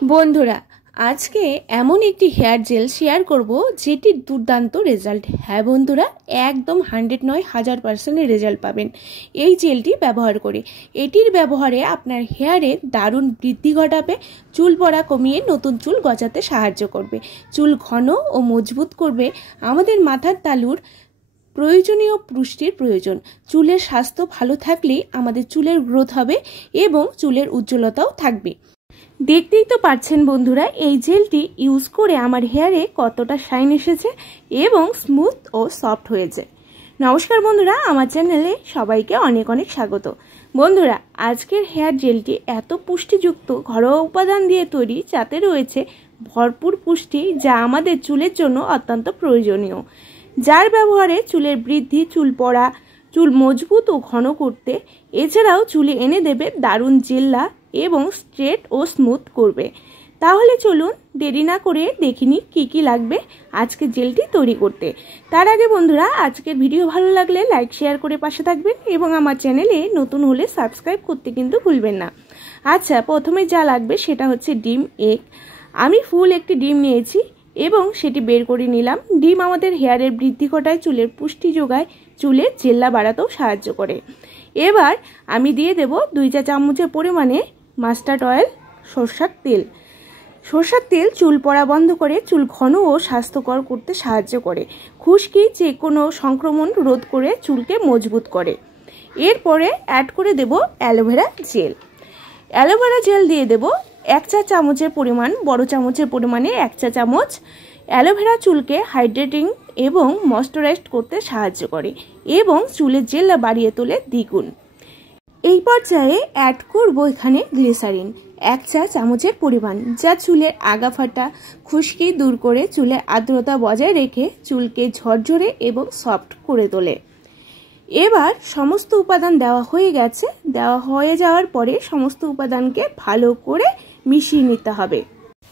বন্ধুরা আজকে এমন একটি হেয়ার জেল শেয়ার করব যেটি দুর্দান্ত রেজাল্ট। হ্যাঁ বন্ধুরা, একদম 100 নয় 1000% রেজাল্ট পাবেন এই জেলটি ব্যবহার করে। এটির ব্যবহারে আপনার হেয়ারে দারুণ বৃদ্ধি ঘটাবে, চুল পড়া কমিয়ে নতুন চুল গজাতে সাহায্য করবে, চুল ঘন ও মজবুত করবে। আমাদের মাথার তালুর প্রয়োজনীয় পুষ্টির প্রয়োজন। চুলের স্বাস্থ্য ভালো থাকলেই আমাদের চুলের গ্রোথ হবে এবং চুলের উজ্জ্বলতাও থাকবে। দেখতেই তো পাচ্ছেন বন্ধুরা, এই জেলটি ইউজ করে আমার হেয়ারে কতটা শাইন এসেছে এবং স্মুথ ও সফট হয়েছে। নমস্কার বন্ধুরা, আমার চ্যানেলে সবাইকে অনেক অনেক স্বাগত। বন্ধুরা, আজকের হেয়ার জেলটি এত পুষ্টিযুক্ত ঘরোয়া উপাদান দিয়ে তৈরি, যাতে রয়েছে ভরপুর পুষ্টি, যা আমাদের চুলের জন্য অত্যন্ত প্রয়োজনীয়। যার ব্যবহারে চুলের বৃদ্ধি, চুল পড়া, চুল মজবুত ও ঘন করতে, এছাড়াও চুলে এনে দেবে দারুণ জেল্লা এবং স্ট্রেট ও স্মুথ করবে। তাহলে চলুন দেরি না করে দেখিনি কি কি লাগবে আজকে জেলটি তৈরি করতে। তার আগে বন্ধুরা, আজকের ভিডিও ভালো লাগলে লাইক শেয়ার করে পাশে থাকবেন এবং আমার চ্যানেলে নতুন হলে সাবস্ক্রাইব করতে কিন্তু ভুলবেন না। আচ্ছা, প্রথমে যা লাগবে সেটা হচ্ছে ডিম, এগ। আমি ফুল একটি ডিম নিয়েছি এবং সেটি বের করে নিলাম। ডিম আমাদের হেয়ারের বৃদ্ধি ঘটায়, চুলের পুষ্টি যোগায়, চুলের জেল্লা বাড়াতেও সাহায্য করে। এবার আমি দিয়ে দেব 2 চা চামচের পরিমাণে মাস্টার্ড অয়েল, সরষের তেল। সরষের তেল চুল পড়া বন্ধ করে, চুল ঘন ও স্বাস্থ্যকর করতে সাহায্য করে, খুশকি যে কোনো সংক্রমণ রোধ করে, চুলকে মজবুত করে। এরপরে অ্যাড করে দেব অ্যালোভেরা জেল। অ্যালোভেরা জেল দিয়ে দেব 1 চা চামচের পরিমাণ, বড় চামচের পরিমাণে 1 চা চামচ। অ্যালোভেরা চুলকে হাইড্রেটিং এবং ময়েশ্চারাইজড করতে সাহায্য করে এবং চুলের জেল্লা বাড়িয়ে তোলে দ্বিগুণ। এই পর্যায়ে অ্যাড করব এখানে গ্লিসারিন 1 চা চামচের পরিমাণ, যা চুলের আগা ফাটা, খুশকি দূর করে, চুলের আর্দ্রতা বজায় রেখে চুলকে ঝরঝরে এবং সফট করে তোলে। এবার সমস্ত উপাদান দেওয়া হয়ে যাওয়ার পরে সমস্ত উপাদানকে ভালো করে মিশিয়ে নিতে হবে।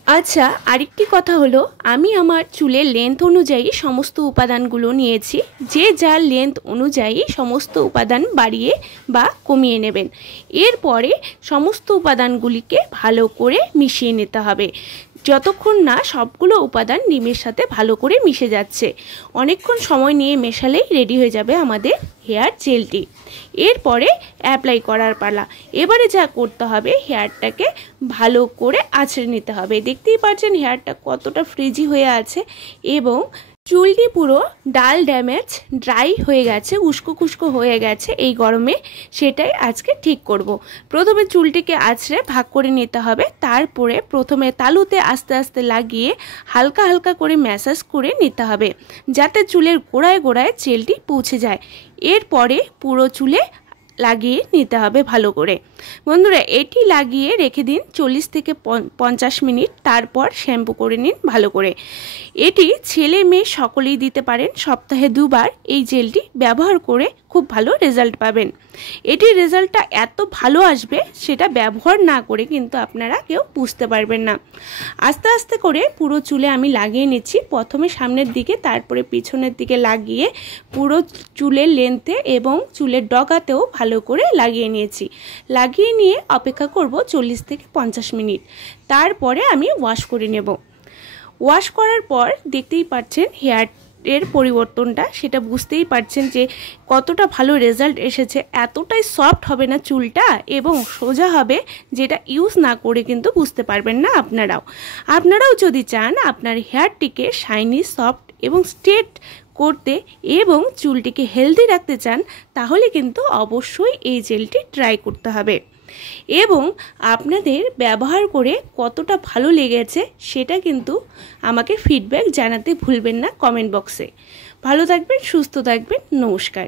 আচ্ছা, আরেকটি কথা হলো, আমি আমার চুলের লেন্থ অনুযায়ী সমস্ত উপাদানগুলো নিয়েছি। যে যার লেন্থ অনুযায়ী সমস্ত উপাদান বাড়িয়ে বা কমিয়ে নেবেন। এরপরে সমস্ত উপাদানগুলিকে ভালো করে মিশিয়ে নিতে হবে, যতক্ষণ না সবগুলো উপাদান ডিমের সাথে ভালো করে মিশে যাচ্ছে। অনেকক্ষণ সময় নিয়ে মেশালেই রেডি হয়ে যাবে আমাদের হেয়ার জেলটি। এরপরে অ্যাপ্লাই করার পালা। এবারে যা করতে হবে, হেয়ারটাকে ভালো করে আঁচড়ে নিতে হবে। দেখতেই পাচ্ছেন হেয়ারটা কতটা ফ্রিজি হয়ে আছে এবং চুলটি পুরো ডাল ড্যামেজ, ড্রাই হয়ে গেছে, উস্কো খুস্কো হয়ে গেছে এই গরমে। সেটাই আজকে ঠিক করব। প্রথমে চুলটিকে আঁচড়ে ভাগ করে নিতে হবে। তারপরে প্রথমে তালুতে আস্তে আস্তে লাগিয়ে হালকা হালকা করে ম্যাসাজ করে নিতে হবে, যাতে চুলের গোড়ায় গোড়ায় জেলটি পৌঁছে যায়। এরপরে পুরো চুলে লাগিয়ে নিতে হবে ভালো করে। বন্ধুরা, এটি লাগিয়ে রেখে দিন 40 থেকে 50 মিনিট। তারপর শ্যাম্পু করে নিন ভালো করে। এটি ছেলে মেয়ে সকলেই দিতে পারেন। সপ্তাহে 2 বার এই জেলটি ব্যবহার করে খুব ভালো রেজাল্ট পাবেন। এটির রেজাল্টটা এত ভালো আসবে, সেটা ব্যবহার না করে কিন্তু আপনারা কেউ বুঝতে পারবেন না। আস্তে আস্তে করে পুরো চুলে আমি লাগিয়ে নিচ্ছি। প্রথমে সামনের দিকে, তারপরে পিছনের দিকে লাগিয়ে পুরো চুলের লেন্থে এবং চুলের ডগাতেও ভালো করে লাগিয়ে নিয়েছি। লাগিয়ে নিয়ে অপেক্ষা করব 40 থেকে 50 মিনিট। তারপরে আমি ওয়াশ করে নেব। ওয়াশ করার পর দেখতেই পাচ্ছেন হেয়ারের পরিবর্তনটা, সেটা বুঝতেই পারছেন যে কতটা ভালো রেজাল্ট এসেছে। এতটাই সফট হবে না চুলটা এবং সোজা হবে, যেটা ইউজ না করে কিন্তু বুঝতে পারবেন না আপনারাও যদি চান আপনার হেয়ারটিকে শাইনি, সফট এবং স্ট্রেট করতে এবং চুলটিকে হেলদি রাখতে চান, তাহলে কিন্তু অবশ্যই এই জেলটি ট্রাই করতে হবে। এবং আপনাদের ব্যবহার করে কতটা ভালো লেগেছে সেটা কিন্তু আমাকে ফিডব্যাক জানাতে ভুলবেন না কমেন্ট বক্সে। ভালো থাকবেন, সুস্থ থাকবেন, নমস্কার।